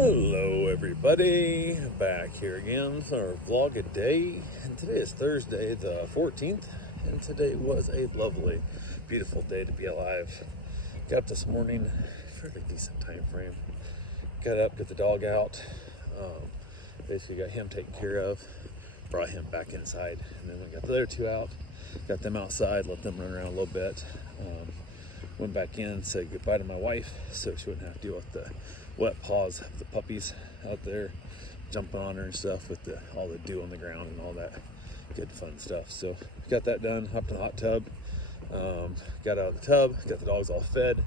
Hello everybody, back here again for our vlog a day, and today is Thursday the 14th, and today was a lovely, beautiful day to be alive. Got up this morning, fairly decent time frame. Got up, got the dog out, basically got him taken care of, brought him back inside, and then we got the other two out, got them outside, let them run around a little bit. Went back in, said goodbye to my wife so she wouldn't have to deal with the wet paws of the puppies out there jumping on her and stuff with all the dew on the ground and all that good fun stuff. So got that done, hopped in the hot tub, got out of the tub, got the dogs all fed,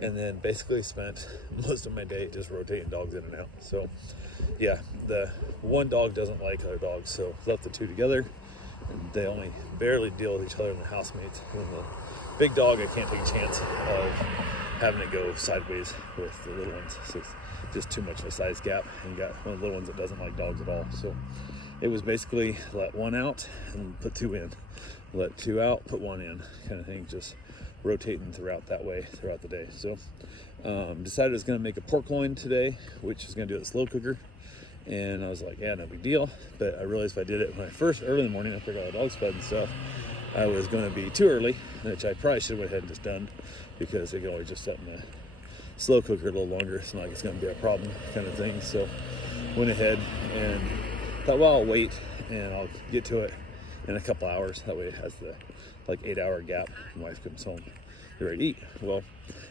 and then basically spent most of my day just rotating dogs in and out. So yeah, the one dog doesn't like other dogs, so left the two together, and they only barely deal with each other and their housemates. And the big dog, I can't take a chance of having to go sideways with the little ones. So it's just too much of a size gap, and got one of the little ones that doesn't like dogs at all. So it was basically let one out and put two in, let two out, put one in, kind of thing, just rotating throughout that way throughout the day. So decided I was going to make a pork loin today, which is going to do it slow cooker. And I was like, yeah, no big deal. But I realized if I did it when I first, early in the morning after I got the dogs fed and stuff, I was going to be too early, which I probably should have went ahead and just done, because they can always just set in the slow cooker a little longer. It's not like it's going to be a problem kind of thing. So went ahead and thought, well, I'll wait and I'll get to it in a couple hours. That way it has the 8-hour gap. My wife comes home, they're ready to eat. Well,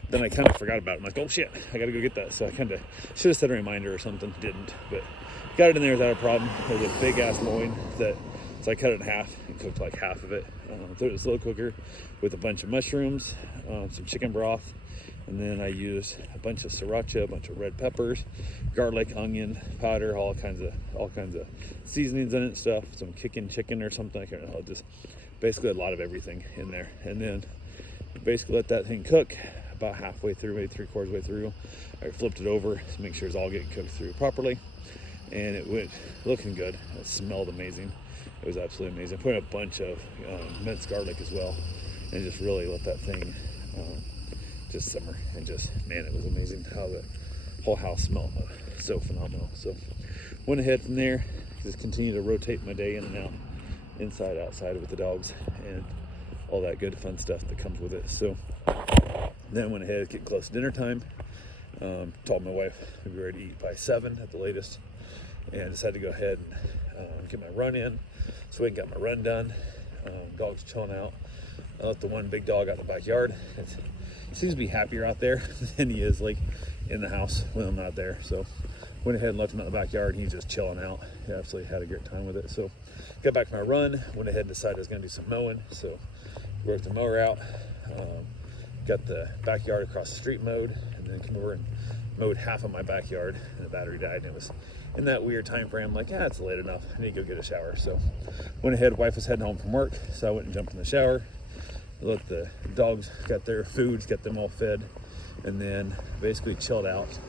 then I kind of forgot about it. I'm like, oh shit, I got to go get that. So I kind of should have set a reminder or something, didn't, but got it in there without a problem. It was a big ass loin so I cut it in half and cooked like half of it. Threw it in a slow cooker with a bunch of mushrooms, some chicken broth, and then I used a bunch of sriracha, a bunch of red peppers, garlic, onion powder, all kinds of seasonings in it and stuff. Some kicking chicken or something, I can't know. Just basically a lot of everything in there, and then basically let that thing cook about halfway through, maybe 3/4 way through. I flipped it over to make sure it's all getting cooked through properly, and it went looking good. It smelled amazing. It was absolutely amazing. I put in a bunch of minced garlic as well, and just really let that thing just simmer. And just, man, it was amazing how the whole house smelled. So phenomenal. So went ahead from there, just continued to rotate my day in and out, inside, outside with the dogs, and all that good fun stuff that comes with it. So then went ahead, getting close to dinner time. Told my wife we'd be ready to eat by 7 at the latest, and decided to go ahead and get my run in. So we got my run done. Dog's chilling out. I let the one big dog out in the backyard. It seems to be happier out there than he is in the house when I'm not there. So went ahead and left him out in the backyard. He's just chilling out. He absolutely had a great time with it. So got back from my run. Went ahead and decided I was going to do some mowing. So worked the mower out. Got the backyard across the street mowed, and then came over and mowed half of my backyard, and the battery died, and it was in that weird time frame, like, it's late enough, I need to go get a shower. So went ahead, wife was heading home from work, so I went and jumped in the shower, let the dogs got their foods, got them all fed, and then basically chilled out.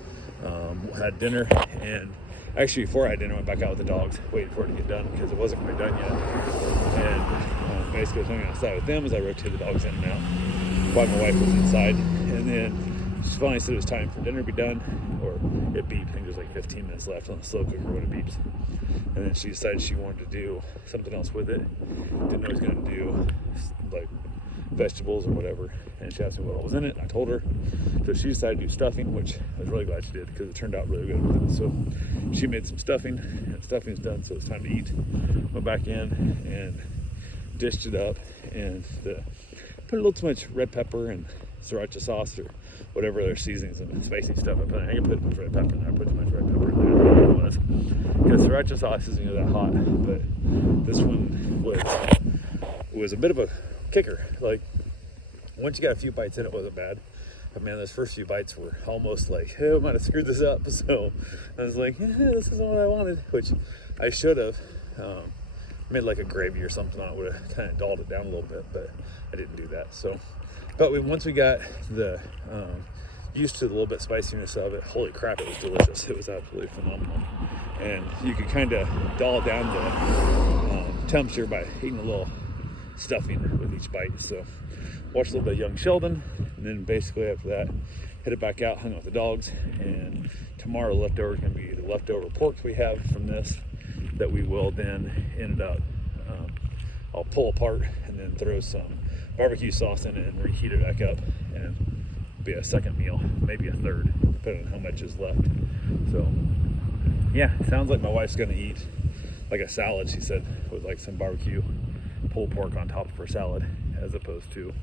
Had dinner, and actually before I had dinner, I went back out with the dogs, waited for it to get done because it wasn't quite done yet, and basically I was hanging outside with them as I rotated the dogs in and out while my wife was inside. And then she finally said it was time for dinner to be done, or it beeped. I think there was like 15 minutes left on the slow cooker when it beeped. And then she decided she wanted to do something else with it. Didn't know I was going to do like vegetables or whatever. And she asked me what was in it. I told her. So she decided to do stuffing, which I was really glad she did because it turned out really good with it. So she made some stuffing, and stuffing's done, so it's time to eat. Went back in and dished it up, and put a little too much red pepper and sriracha sauce or whatever other seasonings and spicy stuff I put in. I can put too much red pepper in there. I put too much red pepper in there. I don't know what it was. Because sriracha sauce isn't that hot, but this one was a bit of a kicker. Like, once you got a few bites in, it wasn't bad. But man, those first few bites were almost like, hey, I might have screwed this up. So I was like, this isn't what I wanted, which I should have. Made like a gravy or something on it, would have kind of dulled it down a little bit, but I didn't do that. So, but once we got the used to the little bit spiciness of it, holy crap, it was delicious. It was absolutely phenomenal, and you could kind of dull down the temperature by eating a little stuffing with each bite. So watched a little bit of Young Sheldon, and then basically after that headed back out, hung out with the dogs, and tomorrow leftover is going to be the leftover pork we have from this that we will then end up, I'll pull apart and then throw some barbecue sauce in it and reheat it back up, and be a second meal, maybe a third, depending on how much is left. So yeah, it sounds like my wife's going to eat like a salad, she said, with like some barbecue pulled pork on top of her salad, as opposed to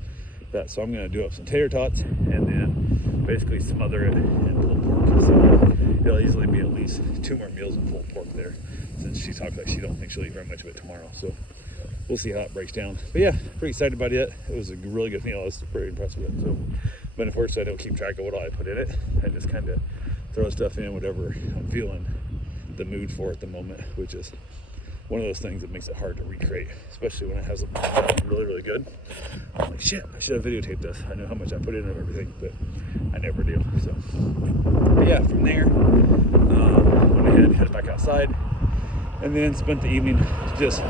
that. So I'm going to do up some tater tots and then basically smother it in pulled pork. So it'll easily be at least 2 more meals of pulled pork there, since she talked like she don't think she'll eat very much of it tomorrow. So we'll see how it breaks down. But yeah, pretty excited about it. It was a really good meal. I was pretty impressed with it. So, but unfortunately, I don't keep track of what all I put in it. I just kind of throw stuff in, whatever I'm feeling the mood for at the moment, which is one of those things that makes it hard to recreate, especially when it has something really, really good. I'm like, shit, I should have videotaped this. I know how much I put in of everything, but I never do. So, but yeah, from there, went ahead and headed back outside, and then spent the evening just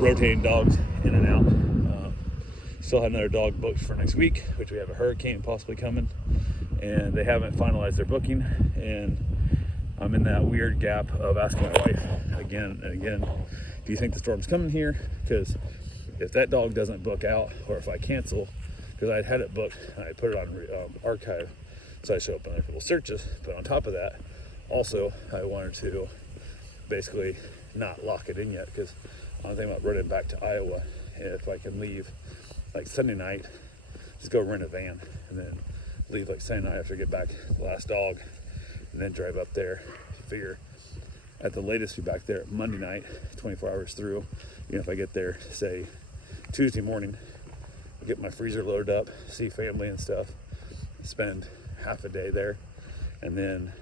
rotating dogs in and out. Still have another dog booked for next week, which we have a hurricane possibly coming, and they haven't finalized their booking, and I'm in that weird gap of asking my wife again and again, do you think the storm's coming here? Because if that dog doesn't book out, or if I cancel, because I'd had it booked and I put it on archive, so I show up on other people's searches, but on top of that, also I wanted to basically not lock it in yet, because I'm thinking about running back to Iowa, and if I can leave like Sunday night, just go rent a van, and then leave like Sunday night after I get back the last dog, and then drive up there. Figure at the latest be back there Monday night, 24 hours through. You know, if I get there, say Tuesday morning, get my freezer loaded up, see family and stuff, spend half a day there, and then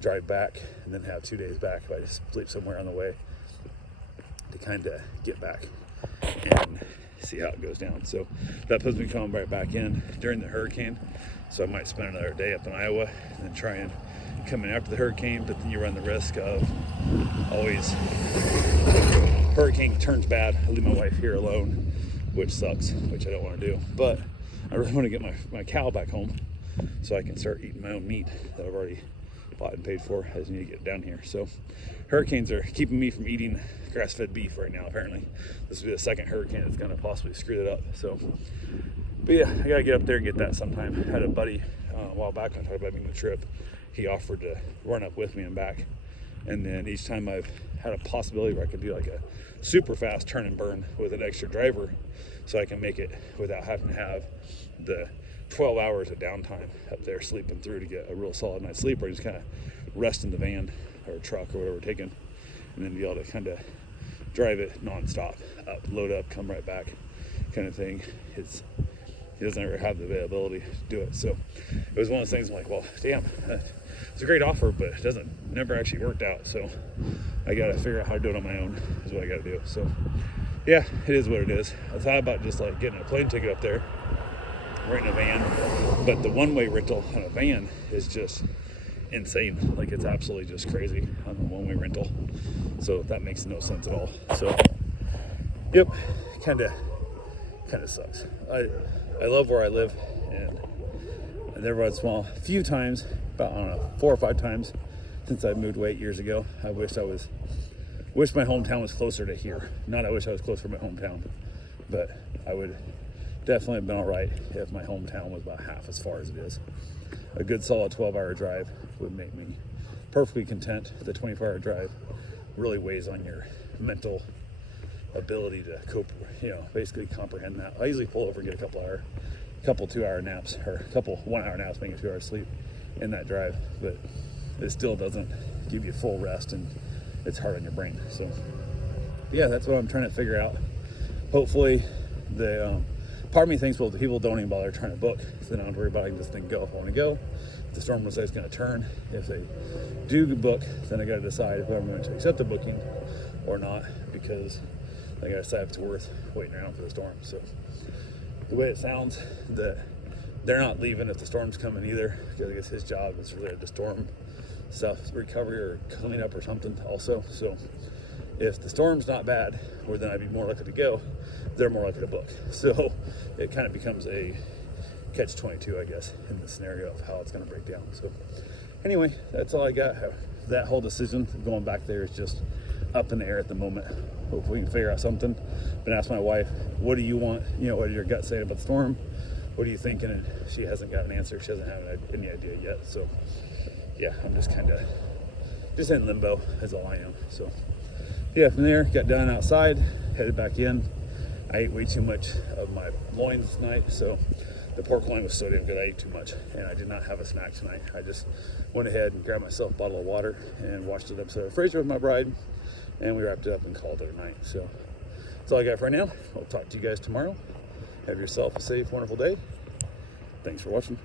drive back, and then have 2 days back if I just sleep somewhere on the way to kind of get back and see how it goes down. So that puts me coming right back in during the hurricane. So I might spend another day up in Iowa and then try and come in after the hurricane, but then you run the risk of always hurricane turns bad, I leave my wife here alone, which sucks, which I don't want to do. But I really want to get my cow back home so I can start eating my own meat that I've already bought and paid for. I just need to get down here. So hurricanes are keeping me from eating grass-fed beef right now, apparently. This will be the second hurricane that's going to possibly screw that up. So, but yeah, I got to get up there and get that sometime. I had a buddy a while back, I talked about making the trip. He offered to run up with me and back. And then each time I've had a possibility where I could do like a super fast turn and burn with an extra driver, so I can make it without having to have the 12 hours of downtime up there sleeping through to get a real solid night's sleep, or just kind of rest in the van or truck or whatever we're taking, and then be able to kind of drive it nonstop, up, load up, come right back, kind of thing. He doesn't ever have the availability to do it. So it was one of those things I'm like, well, damn, it's a great offer, but it never actually worked out. So I got to figure out how to do it on my own is what I got to do. So yeah, it is what it is. I thought about just like getting a plane ticket up there, renting a van, but the one-way rental on a van is just insane. Like, it's absolutely just crazy on the one-way rental. So that makes no sense at all. So yep, kind of sucks. I love where I live, and every once in a while, a few times, about, I don't know, 4 or 5 times since I moved away 8 years ago, I wish my hometown was closer to here. Not I wish I was closer to my hometown, but I would definitely have been all right if my hometown was about half as far as it is. A good solid 12-hour drive would make me perfectly content. The 24-hour drive really weighs on your mental ability to cope, basically comprehend that. I usually pull over and get a couple 2-hour naps, or a couple 1-hour naps, making 2 hours sleep in that drive, but it still doesn't give you full rest, and it's hard on your brain. So yeah, that's what I'm trying to figure out. Hopefully part of me thinks, well, the people don't even bother trying to book, so they don't have to worry about it. I can just think, go if I want to go. If the storm looks like it's going to turn, if they do book, then I got to decide if I'm going to accept the booking or not, because I got to decide if it's worth waiting around for the storm. So the way it sounds, that they're not leaving if the storm's coming either, because I guess his job is related to storm stuff, recovery or cleanup or something also. So if the storm's not bad, or then I'd be more likely to go, they're more likely to book. So it kind of becomes a catch-22, I guess, in the scenario of how it's going to break down. So anyway, that's all I got. That whole decision going back there is just up in the air at the moment. Hopefully we can figure out something. Been asked my wife, what do you want? You know, what are your gut saying about the storm? What are you thinking? And she hasn't got an answer. She doesn't have any idea yet. So yeah, I'm just kind of just in limbo, is all I am. So yeah, from there, got done outside, headed back in. I ate way too much of my loins tonight, so the pork loin was so damn good I ate too much, and I did not have a snack tonight. I just went ahead and grabbed myself a bottle of water and watched an episode of Frasier with my bride, and we wrapped it up and called it a night. So that's all I got for right now. I'll talk to you guys tomorrow. Have yourself a safe, wonderful day. Thanks for watching.